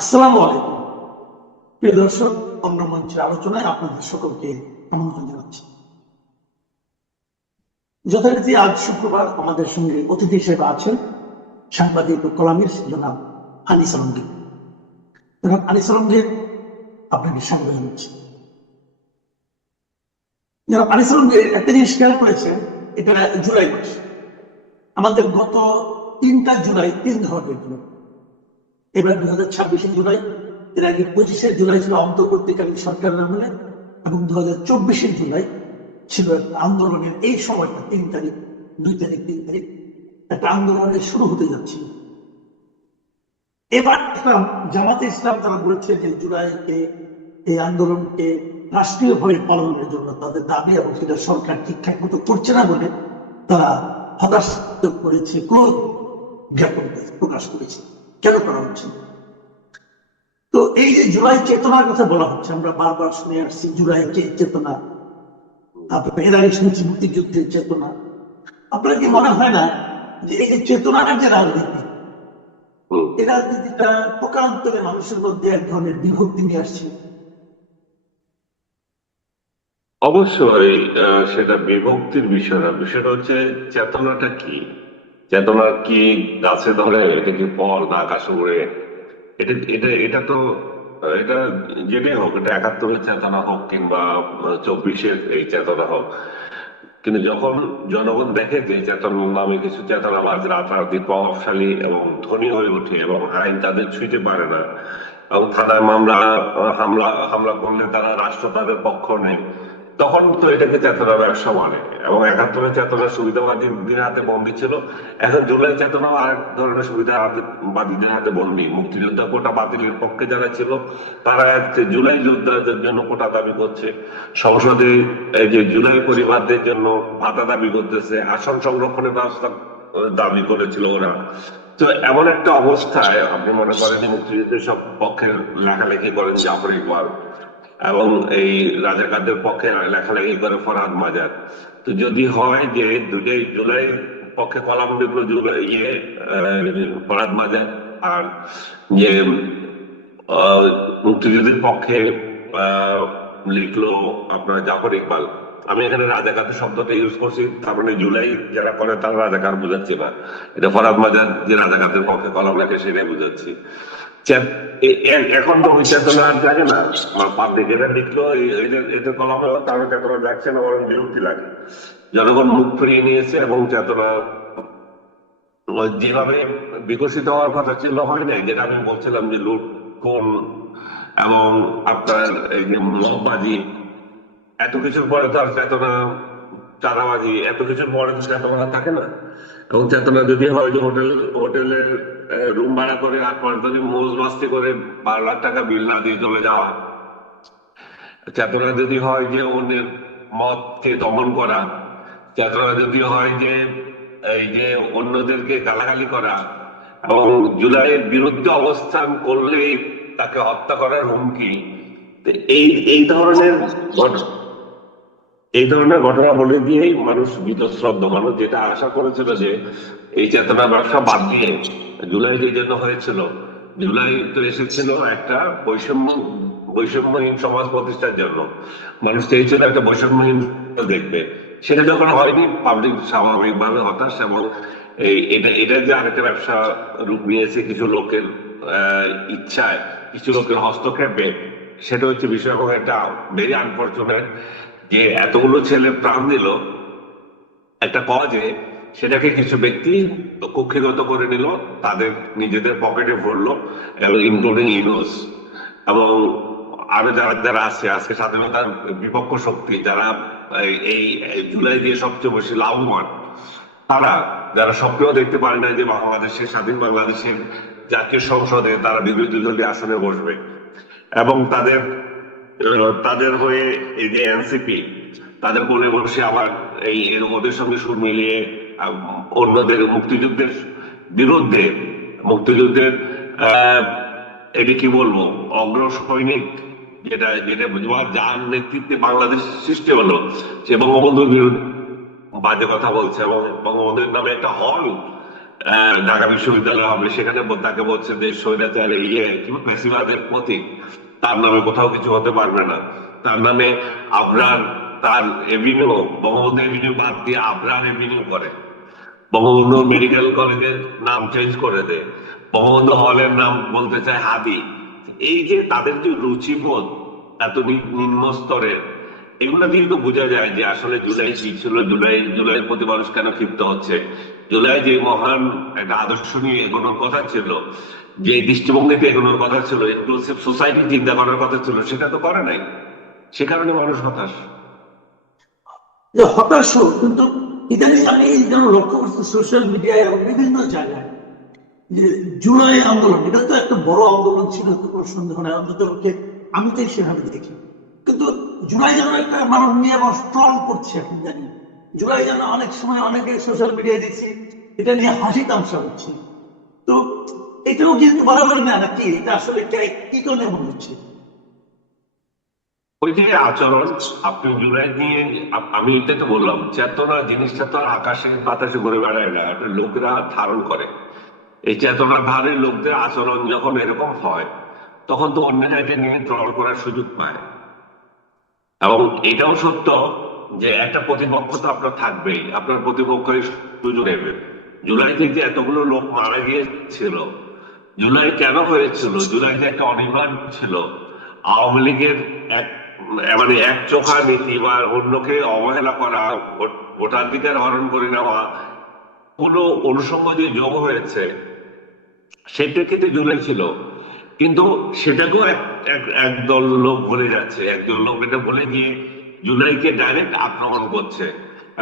আসসালামু আলাইকুম। প্রিয় দর্শক, অন্য মঞ্চের আলোচনায় আপনাদের সকলকে আমন্ত্রণ জানাচ্ছি। যথারীতি আজ শুক্রবার আমাদের সঙ্গে অতিথি হিসেবে আছেন সাংবাদিক ও কলামিস্ট জনাব আনিস আলমগীর। জনাব আনিস আলমগীর, আপনাকে স্বাগত জানাচ্ছি। জনাব আনিস আলমগীর, একটা জিনিস খেয়াল করেছেন, এটা জুলাই মাস। আমাদের গত 3টা জুলাই 3 ধরনের জুলাই। এবার 2026 জুলাই, এর আগে 25 জুলাই ছিল অন্তর্বর্তীকালীন সরকারের আমলে, এবং 2024 জুলাই ছিল একটা আন্দোলনের। এই সময়টা 3 তারিখ, 2 তারিখ, 3 তারিখ একটা আন্দোলনের শুরু হতে যাচ্ছে। এবার ইসলাম, জামাতে ইসলাম তারা বলেছে যে জুলাইকে, এই আন্দোলনকে রাষ্ট্রীয়ভাবে পালনের জন্য তাদের দাবি, এবং সেটা সরকার ঠিকঠাক মতো করছে না বলে তারা হতাশ করেছে, ক্রোধ জ্ঞাপন প্রকাশ করেছে। কেন করা হচ্ছে? তো এই যে জুলাই চেতনার কথা বলা হচ্ছে, আমরা বারবার শুনে আসছি জুলাই চেতনা, তারপরে এর আগে শুনেছি মুক্তিযুদ্ধের চেতনা। আপনার কি মনে হয় না যে এই যে চেতনার যে রাজনীতি, এই রাজনীতিটা প্রকারান্তরে মানুষের মধ্যে এক ধরনের বিভক্তি নিয়ে আসছে? অবশ্যই সেটা বিভক্তির বিষয় না। বিষয়টা হচ্ছে চেতনাটা কি, চেতনা কি গাছে ধরে, এটা কি ফল না আকাশে উড়ে? এটা এটা এটা তো এটা যেটাই হোক, এটা 71-এর চেতনা হোক কিংবা 24-এর এই চেতনা হোক, কিন্তু যখন জনগণ দেখে যে চেতনার নামে কিছু চেতনাবাজ রাতারাতি প্রভাবশালী এবং ধনী হয়ে ওঠে এবং আইন তাদের ছুঁতে পারে না, এবং থানায় মামলা, হামলা হামলা করলে তারা রাষ্ট্র তাদের পক্ষ নেই, তখন তো এটাকে চেতনা ব্যবসা মানে। এবং 71-এর চেতনা সুবিধাবাদীদের হাতে বন্দী ছিল, এখন জুলাই চেতনা আরেক ধরনের সুবিধাবাদীদের হাতে বন্দী। মুক্তিযোদ্ধা কোটা বাতিলের পক্ষে যারা ছিল তারা জুলাই যোদ্ধাদের জন্য কোটা দাবি করছে, সংসদে এই যে জুলাই পরিবারদের জন্য ভাতা দাবি করতেছে, আসন সংরক্ষণের ব্যবস্থা দাবি করেছিল ওরা। তো এমন একটা অবস্থায় আপনি মনে করেন যে মুক্তিযুদ্ধের সব পক্ষে লেখালেখি করেন জাফর ইকবাল, এবং এই রাজাকারদের পক্ষে লেখালেখি করে ফরহাদ মাজার। তো যদি হয় যে দুটাই জুলাই পক্ষে কলাম লিখলো জুলাই ফরহাদ মাজার, আর যে মুক্তিযুদ্ধের পক্ষে আহ, লিখলো আপনার জাফর ইকবাল, আমি এখানে রাজাকার শব্দটা ইউজ করছি, তার মানে জুলাই যারা করে তারা রাজাকার বোঝাচ্ছি না, এটা ফরহাদ মাজার যে রাজাকারদের পক্ষে কলম লেখে সেটাই বুঝাচ্ছি। এখন তো ওই চেতনা আর জাগে না। পাবলিক যেটা লিখলো এদের কলম হলো, তার চেতনা যাচ্ছে না, বরং বিরক্তি লাগে। জনগণ মুখ ফিরিয়ে নিয়েছে এবং চেতনা যেভাবে বিকশিত হওয়ার কথা ছিল হয় না। যেটা আমি বলছিলাম যে লুট, খুন এবং আপনার এই যে মববাজি, এত কিছুর পরে তো আর চেতনা, চাঁদাবাজি, এত কিছুর পরে তো চেতনা থাকে না। এবং চেতনা যদি হয় যে হোটেলের রুম ভাড়া করে 8 মাস ধরে মৌজ মাস্তি করে 12 লাখ টাকা বিল না দিয়ে চলে যাওয়া, চেতনা যদি হয় যে অন্যের মতকে দমন করা, চেতনা যদি হয় যে এই যে অন্যদেরকে গালাগালি করা, এবং জুলাইয়ের বিরুদ্ধে অবস্থান করলেই তাকে হত্যা করার হুমকি, তো এই এই ধরনের এই ধরনের ঘটনা বলে দিয়েই মানুষ বীতশ্রদ্ধ। মানুষ যেটা আশা করেছিল যে এই চেতনা ব্যবসা বাদ দিয়ে, জুলাই যে জন্য হয়েছিল, জুলাই তো এসেছিল একটা বৈষম্যহীন সমাজ প্রতিষ্ঠার জন্য। মানুষ চেয়েছিল একটা বৈষম্যহীন দেখবে, সেটা যখন হয়নি, পাবলিক স্বাভাবিকভাবে হতাশ। এবং এটা এটা যে আরেকটা ব্যবসা রূপ নিয়েছে কিছু লোকের ইচ্ছায়, কিছু লোকের হস্তক্ষেপে, সেটা হচ্ছে বিষয়। এবং এটা ভেরি আনফর্চুনেট যে এতগুলো ছেলে প্রাণ দিল একটা কজে, সেটাকে কিছু ব্যক্তি কক্ষিগত করে নিল, তাদের নিজেদের পকেটে ভরলো, এবং ইনক্লুডিং ইউনুস এবং আরো যারা যারা আছে আজকে স্বাধীনতার বিপক্ষ শক্তি, যারা এই জুলাই দিয়ে সবচেয়ে বেশি লাভবান, তারা যারা স্বপ্নেও দেখতে পারে না যে বাংলাদেশের, স্বাধীন বাংলাদেশের জাতীয় সংসদে তারা বিরোধী দলীয় আসনে বসবে, এবং তাদের তাদের হয়ে এই যে এনসিপি, তাদের বলে বসে আবার এই ওদের সঙ্গে সুর মিলিয়ে অন্যদের মুক্তিযুদ্ধের বিরুদ্ধে, মুক্তিযুদ্ধের আহ এটি কি বলবো, অগ্র সৈনিক, যেটা যেটা যার নেতৃত্বে বাংলাদেশ সৃষ্টি হলো, সে বঙ্গবন্ধুর বিরুদ্ধে বাজে কথা বলছে, এবং বঙ্গবন্ধুর নামে একটা হল ঢাকা বিশ্ববিদ্যালয় হবে, সেখানে তাকে বলছে যে স্বৈরাচার ফ্যাসিবাদের প্রতীক, তার নামে কোথাও কিছু হতে পারবে না, তার নামে আবরার, তার এভিনিউ, বঙ্গবন্ধু এভিনিউ বাদ দিয়ে আবরার এভিনিউ করে, বঙ্গবন্ধু মেডিকেল কলেজের নাম চেঞ্জ করে দেয়, বঙ্গবন্ধু হলের নাম বলতে চায় হাদি। এই যে তাদের যে রুচিবোধ এত নিম্ন স্তরের, এগুলো দিয়ে তো বোঝা যায় যে আসলে জুলাই কি ছিল, জুলাইয়ের প্রতি মানুষ কেন ক্ষিপ্ত হচ্ছে। জুলাই যে মহান একটা আদর্শ নিয়ে এগোনোর কথা ছিল, যে দৃষ্টিভঙ্গিতে এগোনোর কথা ছিল, ইনক্লুসিভ সোসাইটি চিন্তা করার কথা ছিল, সেটা তো করে নাই। সে কারণে মানুষ হতাশ। যে হতাশ হোক, কিন্তু ইদানিং আমি এই জন্য লক্ষ্য করছি সোশ্যাল মিডিয়ায় এবং বিভিন্ন জায়গায় যে জুলাই আন্দোলন, এটা তো একটা বড় আন্দোলন ছিল, তো কোনো সন্দেহ নেই, অন্তত আমি তো সেভাবে দেখি। কিন্তু জুলাই যেন একটা মানুষ নিয়ে আবার স্ট্রং করছে, এখন জানি জুলাই যেন অনেক সময় অনেকে সোশ্যাল মিডিয়ায় দেখছি এটা নিয়ে হাসি তামসা হচ্ছে। তো এটাও কিন্তু বরাবর না নাকি, এটা আসলে কি কারণে মনে হচ্ছে? ওই যে আচরণ, আপনি জুলাই নিয়ে, আমি এটাই তো বললাম, চেতনা জিনিসটা তো আর আকাশে বাতাসে ঘুরে বেড়ায় না, এটা লোকেরা ধারণ করে। এই চেতনাধারী লোকদের আচরণ যখন এরকম হয়, তখন তো অন্যরা এটা নিয়ে ট্রল করার সুযোগ পায়। এবং এটাও সত্য যে একটা প্রতিপক্ষ তো আপনার থাকবেই, আপনার প্রতিপক্ষ এই সুযোগ নেবে। জুলাইতে যে এতগুলো লোক মারা গিয়েছিল, জুলাই কেন হয়েছিল? জুলাইতে একটা অনির্বাণ ছিল, আওয়ামী লীগের এক মানে এক চোখা নীতি বা অন্যকে অবহেলা করা, ভোটাধিকার হরণ করে নেওয়া, কোনো অনুষঙ্গ যে যোগ হয়েছে, সেটা কিন্তু জুলাই ছিল। কিন্তু সেটাকেও একদল লোক ভুলে যাচ্ছে, একদল লোক এটা ভুলে গিয়ে জুলাইকে ডাইরেক্ট আক্রমণ করছে।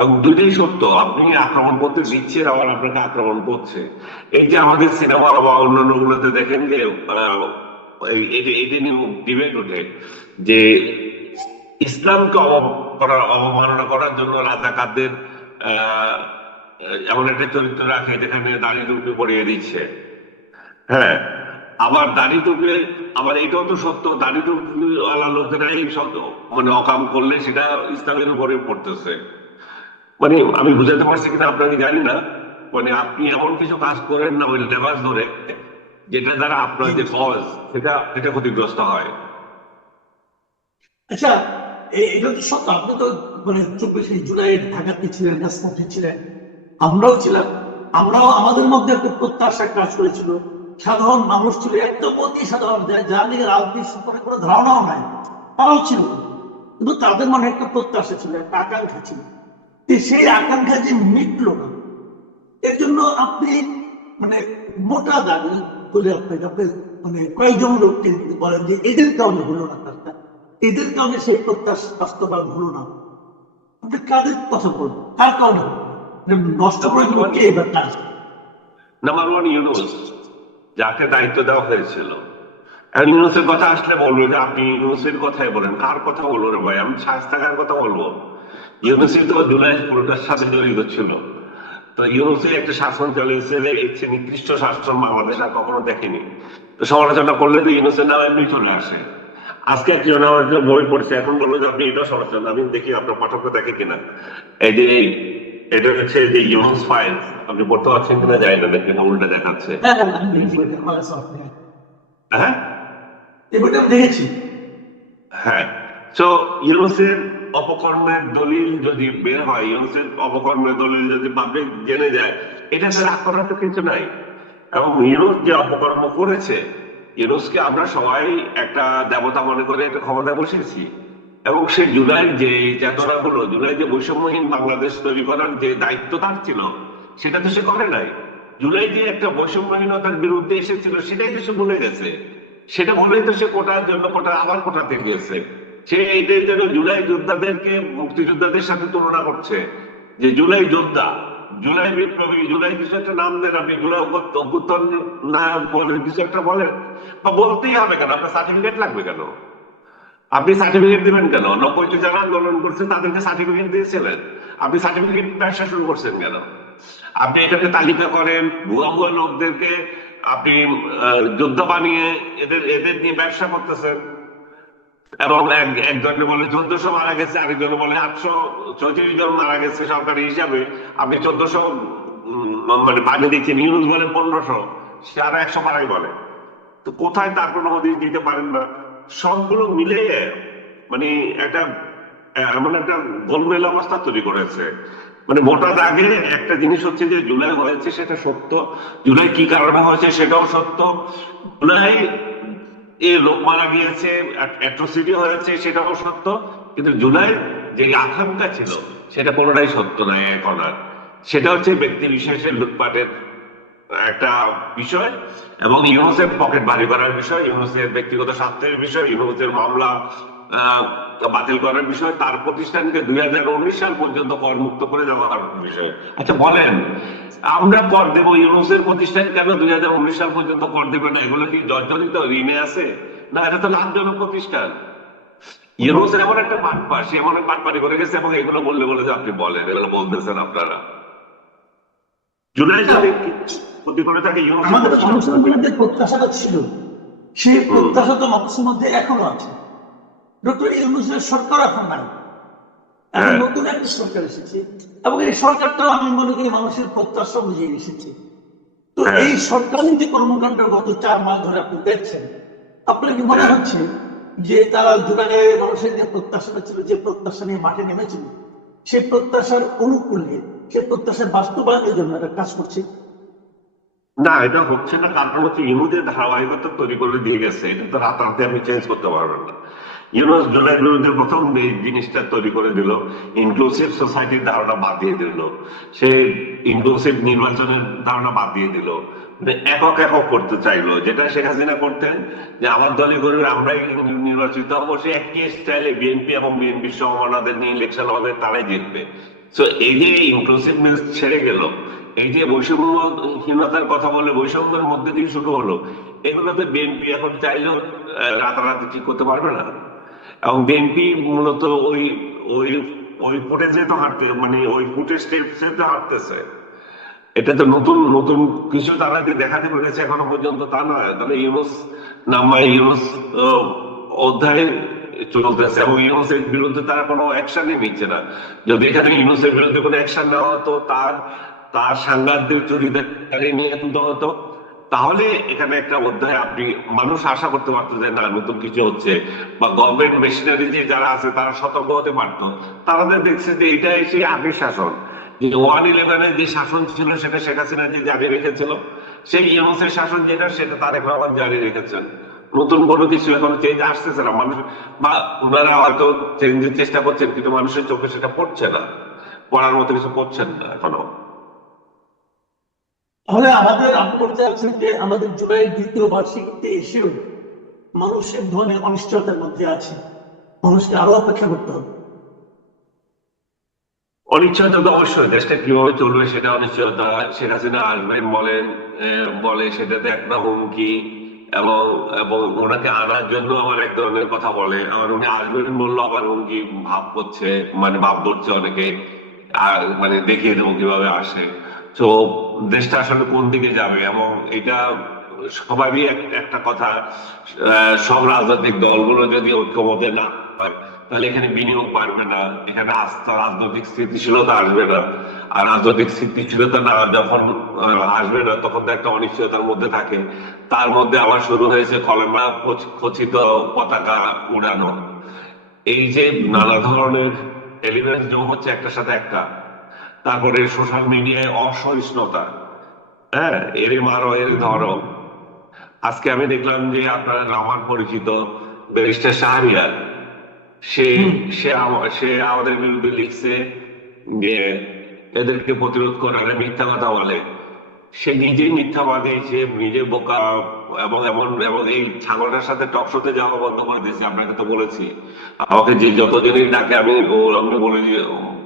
এবং দুইটাই সত্য, আপনি আক্রমণ করতে দিচ্ছেন, আবার আপনাকে আক্রমণ করছে। এই যে আমাদের সিনেমা বা অন্যান্য গুলোতে দেখেন যে এটা নিয়ে ডিবেট ওঠে যে ইসলামকে অবমাননা করার জন্য রাজাকারদের আহ এমন একটা চরিত্র রাখে যেখানে দাঁড়িয়ে টুপি পরিয়ে দিচ্ছে। হ্যাঁ, আবার দাড়ি টুপি, আবার এটাও তো সত্য, দাড়ি টুপিওয়ালা লোকেরাই সব মানে অকাম করলে সেটা ইসলামের উপরে পড়তেছে। মানে আমি বুঝাতে পারছি কিনা আপনাকে জানি না, মানে আপনি এমন কিছু কাজ করেন না ওই লেবাস ধরে, যেটা দ্বারা আপনার যে কজ সেটা সেটা ক্ষতিগ্রস্ত হয়। আচ্ছা, এটা তো সত্য, আপনি তো মানে 24 জুলাই ঢাকাতে ছিলেন, রাজপথে ছিলেন, আমরাও ছিলাম। আমরাও আমাদের মধ্যে একটা প্রত্যাশা কাজ করেছিল, সাধারণ মানুষ ছিল একদম অতি সাধারণ, যার দিকে রাজনীতি সম্পর্কে কোনো ধারণাও নাই, তারাও ছিল। কিন্তু তাদের মনে একটা প্রত্যাশা ছিল, একটা আকাঙ্ক্ষা ছিল। তো সেই আকাঙ্ক্ষা যে মিটলো না, এর জন্য আপনি মানে মোটা দাবি বলে আপনাকে আপনি মানে কয়েকজন লোককে যদি বলেন যে এদের কারণে হলো না কাজটা, এদের কারণে সেই প্রত্যাশা বাস্তবায়ন হলো না, আপনি কাদের কথা বলবেন, কার কারণে হলো না? মানে নষ্ট করে দিল কে এবার কাজ? নাম্বার ওয়ান, ইউনুস, যাকে দায়িত্ব দেওয়া হয়েছিল। এখন ইউনুসের কথা আসলে বলবো যে আপনি ইউনুসের কথাই বলেন, কার কথা বলবো রে ভাই? আমি শায়েস্তাকার কথা বলবো। ইউনুসই তো জুলাই পুরোটার সাথে জড়িত ছিল। তো ইউনুসই একটা শাসন চালিয়েছে, এর চেয়ে নিকৃষ্ট শাসন বাংলাদেশ আর কখনো দেখেনি। তো সমালোচনা করলে তো ইউনুসের নাম এমনি চলে আসে। আজকে একজন আমার একটা বই পড়ছে, এখন বলবো যে আপনি এটা সমালোচনা, আমি দেখি আপনার পাঠকরা দেখে কিনা। এই যে এটা হচ্ছে যে ইউনুস ফাইল, আপনি পড়তে পারছেন কিনা জানি না, দেখবেন উল্টা দেখাচ্ছে। হ্যাঁ, হ্যাঁ, আমি দেখেছি বইটা, ভালো আছে আপনি। হ্যাঁ, এই বইটা আমি দেখেছি। হ্যাঁ। তো ইউনুসের অপকর্মের দলিল যদি বের হয়, ইউনুসের অপকর্মের দলিল যদি পাবলিক জেনে যায়, এটা রাগ করার তো কিছু নাই। এবং ইউনুস যে অপকর্ম করেছে, ইউনুসকে আমরা সবাই একটা দেবতা মনে করে একটা ক্ষমতায় বসেছি। এবং সে জুলাই যে চেতনাগুলো, জুলাই যে বৈষম্যহীন বাংলাদেশ তৈরি করার যে দায়িত্ব তার ছিল, সেটা তো সে করে নাই। জুলাই যে একটা বৈষম্যহীনতার বিরুদ্ধে এসেছিল, সেটাই তো সে ভুলে গেছে। সেটা বলেই তো সে কোটার জন্য কোটা আবার কোটাতে গিয়েছে। সে এটাই যেন জুলাই যোদ্ধাদেরকে মুক্তিযোদ্ধাদের সাথে তুলনা করছে, যে জুলাই যোদ্ধা, জুলাই বিপ্লবী, জুলাই কিছু একটা নাম দেন আপনি, এগুলো অভ্যুত্থান না বলেন, কিছু একটা বলেন, বা বলতেই হবে কেন? আপনার সার্টিফিকেট লাগবে কেন? আপনি সার্টিফিকেট দিবেন কেন? 90টি যারা আন্দোলন করছেন তাদেরকে সার্টিফিকেট দিয়েছিলেন, আপনি সার্টিফিকেট ব্যবসা শুরু করছেন কেন? আপনি এটাকে তালিকা করেন, ভুয়া ভুয়া লোকদেরকে আপনি যোদ্ধা বানিয়ে এদের এদের নিয়ে ব্যবসা করতেছেন। এবং একজনে বলে 1400 মারা গেছে, আরেকজনে বলে 834 জন মারা গেছে সরকারি হিসাবে, আপনি 1400 মানে পানি দিচ্ছেন, ইউনুস বলে 1500, সে আরো 100 বাড়াই বলে। তো কোথায় তার কোনো হদিস দিতে পারেন না। সবগুলো মিলে মানে একটা এমন একটা গোলমেল অবস্থা তৈরি করেছে। মানে মোটা দাগে একটা জিনিস হচ্ছে যে জুলাই হয়েছে সেটা সত্য, জুলাই কি কারণে হয়েছে সেটাও সত্য, জুলাই এ লোক মারা গিয়েছে, অ্যাট্রোসিটি হয়েছে সেটাও সত্য, কিন্তু জুলাই যে আকাঙ্ক্ষা ছিল সেটা কোনোটাই সত্য নয় এখন আর। সেটা হচ্ছে ব্যক্তি বিশেষের লুটপাটের একটা বিষয়, এবং ইউনুসের পকেট ভারী করার বিষয়, ইউনুসের ব্যক্তিগত স্বার্থের বিষয়, ইউনুসের মামলা আহ, বাতিল করার বিষয়, তার প্রতিষ্ঠানকে 2019 সাল পর্যন্ত কর মুক্ত করে দেওয়ার বিষয়। আচ্ছা বলেন, আমরা কর দেবো, ইউনুসের প্রতিষ্ঠান কেন 2019 সাল পর্যন্ত কর দেবে না? এগুলো কি জর্জরিত ঋণে আছে? না, এটা তো লাভজনক প্রতিষ্ঠান। ইউনুস এমন একটা বাটপার, সে এমন বাটপারি করে গেছে, এবং এগুলো বললে বলে যে আপনি বলেন, এগুলো বলতেছেন আপনারা। জুলাই যদি ক্ষতি করে থাকে ইউনুসের আমাদের প্রতিষ্ঠান মানুষের মধ্যে যে প্রত্যাশাটা ছিল, সেই প্রত্যাশা তো মানুষের মধ্যে এখনো আছে। ডক্টর ইউনূসের সরকার এখন নাই, এখন হ্যাঁ, নতুন একটা সরকার এসেছে, এবং এই সরকারটাও আমি মনে করি মানুষের প্রত্যাশা অনুযায়ী এসেছে। তো হ্যাঁ। এই সরকারের যে কর্মকাণ্ড গত 4 মাস ধরে আপনি দেখছেন, আপনার কি মনে হচ্ছে যে তারা জুলাইয়ে মানুষের যে প্রত্যাশাটা ছিল, যে প্রত্যাশা নিয়ে মাঠে নেমেছিল, সেই প্রত্যাশার অনুকূলে, সেই প্রত্যাশার বাস্তবায়নের জন্য একটা কাজ করছে? না, এটা হচ্ছে না, কারণ হচ্ছে ইউনুসের ধারাবাহিকতা তৈরি করে দিয়ে গেছে, এটা তো রাতারাতি আপনি চেঞ্জ করতে পারবেন না। ইউনুস জুলাই বিরুদ্ধে প্রথম এই জিনিসটা তৈরি করে দিল, ইনক্লুসিভ সোসাইটির ধারণা বাদ দিয়ে দিল, সে ইনক্লুসিভ নির্বাচনের ধারণা বাদ দিয়ে দিল, মানে একক একক করতে চাইলো, যেটা শেখ হাসিনা করতেন, যে আমার দলে করবে আমরাই নির্বাচিত হবো, সে একই স্টাইলে বিএনপি এবং বিএনপি সমানাদের নিয়ে ইলেকশন হবে, তারাই জিতবে। তো এই যে ইনক্লুসিভনেস ছেড়ে গেল, এই যে বৈষম্যহীনতার কথা বলে বৈষম্যের মধ্যে দিয়ে শুরু হলো, এগুলোতে বিএনপি এখন চাইলেও রাতারাতি ঠিক করতে পারবে না। এবং বিএনপি মূলত ওই ওই ওই ফুটেজে তো হাঁটতে, মানে ওই ফুটেজ স্টেপসে তো হাঁটতেছে। এটা তো নতুন নতুন কিছু তারা যে দেখাতে পেরেছে এখনো পর্যন্ত তা নয়। তাহলে ইউনুস নামায় ইউনুস অধ্যায় চলতেছে, এবং ইউনুসের বিরুদ্ধে তারা কোনো অ্যাকশনই নিচ্ছে না। যদি এখানে ইউনুসের বিরুদ্ধে কোনো অ্যাকশন নেওয়া হতো, তার তার সাংবাদিক চুরিতে নিয়ে তুলতে হতো, তাহলে এখানে একটা অধ্যায় আপনি মানুষ আশা করতে পারতো যে না, নতুন কিছু হচ্ছে, বা গভর্নমেন্ট মেশিনারি যে যারা আছে তারা সতর্ক হতে পারতো। তারা দেখছে যে এটা এসে আগের শাসন, যে 1/11 যে শাসন ছিল সেটা শেখ হাসিনা যে জারি রেখেছিল, সেই ইউনূসের শাসন যেটা সেটা তারেক রহমান জারি রেখেছেন। নতুন কোনো কিছু এখন চেঞ্জ আসতেছে না, মানুষ বা ওনারা হয়তো চেঞ্জের চেষ্টা করছেন, কিন্তু মানুষের চোখে সেটা পড়ছে না, পড়ার মতো কিছু করছেন না এখনো। তাহলে আমাদের, আপনি বলতে চাচ্ছেন যে আমাদের জুলাইয়ের 2য় বার্ষিকীতে এসেও মানুষ এক ধরনের অনিশ্চয়তার মধ্যে আছে, মানুষকে আরো অপেক্ষা করতে হবে? অনিশ্চয়তা তো অবশ্যই, দেশটা কিভাবে চলবে সেটা অনিশ্চয়তা। শেখ হাসিনা আসবেন বলেন, বলে সেটাতে একটা হুমকি, এবং এবং ওনাকে আনার জন্য আমার এক ধরনের কথা বলে, আর উনি আসবেন বললো আবার হুমকি ভাব করছে, মানে ভাব ধরছে অনেকে, আর মানে দেখিয়ে দেবো কিভাবে আসে। তো দেশটা আসলে কোন দিকে যাবে, এবং এটা সবারই একটা কথা, সব রাজনৈতিক দলগুলো যদি ঐক্যমতে না হয়, তাহলে এখানে বিনিয়োগ বাড়বে না, এখানে আস্থা, রাজনৈতিক স্থিতিশীলতা আসবে না। আর রাজনৈতিক স্থিতিশীলতা না যখন আসবে না, তখন তো একটা অনিশ্চয়তার মধ্যে থাকে। তার মধ্যে আবার শুরু হয়েছে কলমা খচিত পতাকা উড়ানো, এই যে নানা ধরনের এলিমেন্ট যোগ হচ্ছে একটার সাথে একটা। তারপরে সোশ্যাল মিডিয়ায় অসহিষ্ণুতা, হ্যাঁ, এরে মারো এরে ধরো। আজকে আমি দেখলাম যে আপনার আমার পরিচিত ব্যারিস্টার শাহরিয়ার, সে হুম। সে আমাদের বিরুদ্ধে লিখছে যে এদেরকে প্রতিরোধ করার মিথ্যা কথা বলে। সে নিজেই মিথ্যাবাদী, সে নিজে বোকা, এবং এমন এবং এই ছাগলটার সাথে টকশোতে যাওয়া বন্ধ করে দিয়েছে। আপনাকে তো বলেছি, আমাকে যে যতজনই ডাকে আমি বলি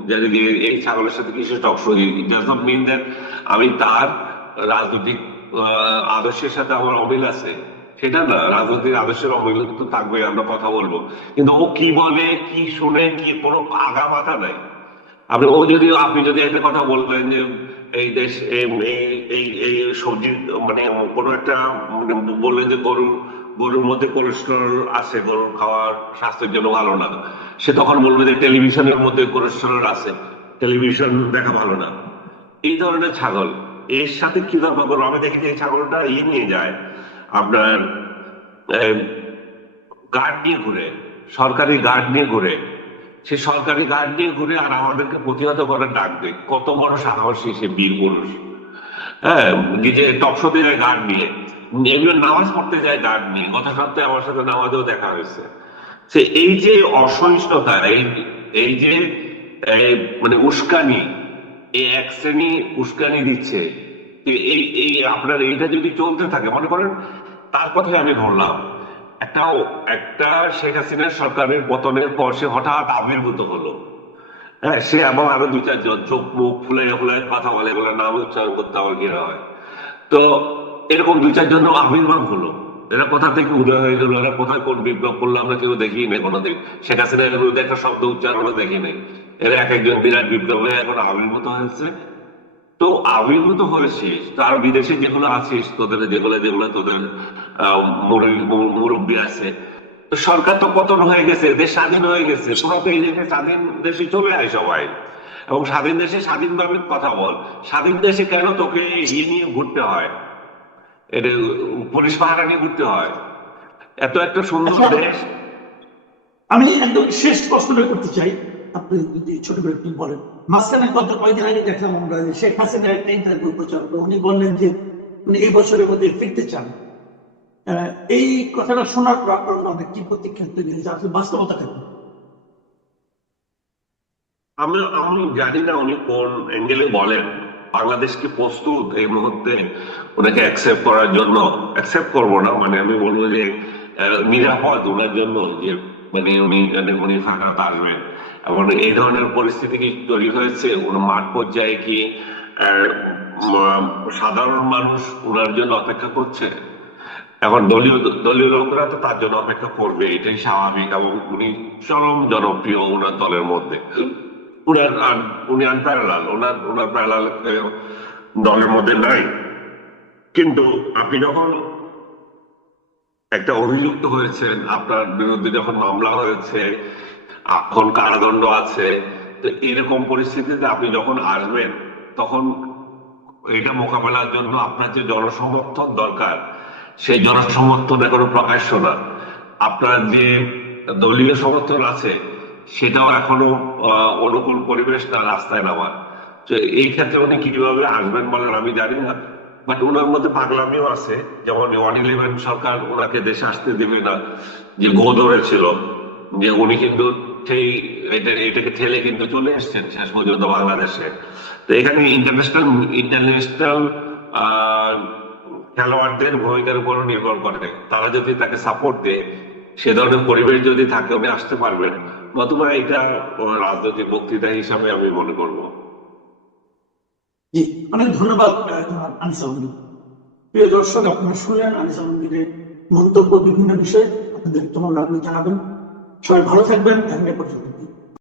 যে এই ছাগলের সাথে কিছু talk show, it does not mean that আমি তার রাজনৈতিক আদর্শের সাথে আমার অমিল আছে, সেটা না। রাজনৈতিক আদর্শের অমিল তো থাকবে, আমরা কথা বলবো, কিন্তু ও কি বলে, কি শুনে, কি কোনো আগা মাথা নাই। আপনি যদি একটা কথা বলবেন যে এই দেশ এই এই এই সবজি, মানে কোনো একটা, মানে বললেন যে গরুর মধ্যে কোলেস্টেরল আছে, গরুর খাওয়ার স্বাস্থ্যের জন্য ভালো না, সে তখন বলবে যে টেলিভিশনের মধ্যে কোলেস্টেরল আছে, টেলিভিশন দেখা ভালো না। এই ধরনের ছাগল এর সাথে কি তর্ক করবো? আমি দেখি যে এই ছাগলটা নিয়ে যায় আপনার গার্ড নিয়ে ঘুরে, সরকারি গার্ড নিয়ে ঘুরে, সে সরকারি গার্ড নিয়ে ঘুরে আর আমাদেরকে প্রতিহত করার ডাক দেয়। কত বড় সাহসী সে বীর পুরুষ! হ্যাঁ, যে টকশোতে যায় গার্ড নিয়ে, এগুলো নামাজ পড়তে যায় গার্ড নিয়ে। গত সপ্তাহে আমার সাথে নামাজেও দেখা হয়েছে। সে এই যে অসহিষ্ণুতা, এই যে মানে উস্কানি, এই এক শ্রেণী উস্কানি দিচ্ছে, এই এই আপনার এইটা যদি চলতে থাকে, মনে করেন তার কথাই আমি ধরলাম, একটা একটা শেখ হাসিনার সরকারের পতনের পর সে হঠাৎ আবির্ভূত হলো। হ্যাঁ, সে এবং আরো দুই চারজন চোখ মুখ ফুলে ফুলে কথা বলে, এগুলো নাম উচ্চারণ করতে আমার ঘৃণা হয়। তো এরকম দুই চারজন আবির্ভাব হলো। এরা কোথা থেকে উদয় হয়ে গেল, এরা কোথায় কোন বিপ্লব করলো আমরা কেউ দেখি না কোনোদিন। শেখ হাসিনার বিরুদ্ধে একটা শব্দ উচ্চারণও দেখি নাই। এরা এক একজন বিরাট বিপ্লবে এখন আবির্ভূত হয়েছে। তো আবির্ভূত হয়েছিস, তার বিদেশে যেগুলো আছিস, তোদের যেগুলো যেগুলো তোদের মুরব্বী আছে, তো সরকার তো পতন হয়ে গেছে, দেশ স্বাধীন হয়ে গেছে, তোরা তো এই দেশে স্বাধীন দেশে চলে আয় সবাই, এবং স্বাধীন দেশে স্বাধীনভাবে কথা বল। স্বাধীন দেশে কেন তোকে নিয়ে ঘুরতে হয়, এটা পুলিশ পাহারা নিয়ে ঘুরতে হয়? এত একটা সুন্দর আচ্ছা, দেশ। আমি একদম শেষ প্রশ্নটা করতে চাই, আপনি যদি ছোট করে একটু বলেন। মাঝখানে গত কয়েকদিন আগে দেখলাম আমরা যে শেখ হাসিনার একটা ইন্টারভিউ প্রচার করে উনি বললেন যে উনি এই বছরের মধ্যে ফিরতে চান। এই কথাটা শোনার পর আপনার মনে কি প্রতিক্রিয়া তৈরি হয়েছে, আসলে বাস্তবতা কেন? আমি আমি জানি না উনি কোন অ্যাঙ্গেলে বলেন। বাংলাদেশ কি প্রস্তুত এই মুহূর্তে ওনাকে অ্যাকসেপ্ট করার জন্য? অ্যাকসেপ্ট করবো না, মানে আমি বলবো যে নিরাপদ ওনার জন্য, যে মানে উনি ফাঁকাতে আসবেন। এবং এই ধরনের পরিস্থিতি কি তৈরি হয়েছে মাঠ পর্যায়ে? কি সাধারণ মানুষ ওনার জন্য অপেক্ষা করছে? এখন দলীয় দলীয় লোকেরা তো তার জন্য অপেক্ষা করবে, এটাই স্বাভাবিক। এবং উনি চরম জনপ্রিয় ওনার দলের মধ্যে। উনি আনপ্যারালাল, ওনার ওনার প্যারালাল দলের মধ্যে নাই। কিন্তু আপনি যখন একটা অভিযুক্ত হয়েছেন, আপনার বিরুদ্ধে যখন মামলা হয়েছে, এখন কারাদণ্ড আছে, তো এরকম পরিস্থিতিতে আপনি যখন আসবেন, তখন এটা মোকাবেলার জন্য আপনার যে জনসমর্থন দরকার, সেই জনসমর্থন এখনো প্রকাশ্য না। আপনার যে দলীয় সমর্থন আছে, সেটাও এখনো অনুকূল পরিবেশ না রাস্তায় নামার। তো এই ক্ষেত্রে উনি কিভাবে আসবেন বলেন আমি জানি না। বাট ওনার মধ্যে পাগলামিও আছে, যেমন 111 সরকার ওনাকে দেশে আসতে দেবে না, যে গো ধরেছিল, যে উনি কিন্তু সেই এটাকে ঠেলে কিন্তু চলে এসছেন শেষ পর্যন্ত বাংলাদেশে। তো এখানে ইন্টারন্যাশনাল খেলোয়াড়দের ভূমিকার উপর নির্ভর করে। তারা যদি তাকে সাপোর্ট দেয়, সে ধরনের পরিবেশ যদি থাকে, উনি আসতে পারবেন। নতুবা এটা রাজনৈতিক বক্তৃতা হিসাবে আমি মনে করবো। জি, অনেক ধন্যবাদ জনাব আনিস আলমগীর। প্রিয় দর্শক, আপনারা শুনলেন আনিস আলমগীরের মন্তব্য বিভিন্ন বিষয়ে। আপনাদের কেমন লাগলো জানাবেন। সবাই ভালো থাকবেন, এখন এ পর্যন্ত।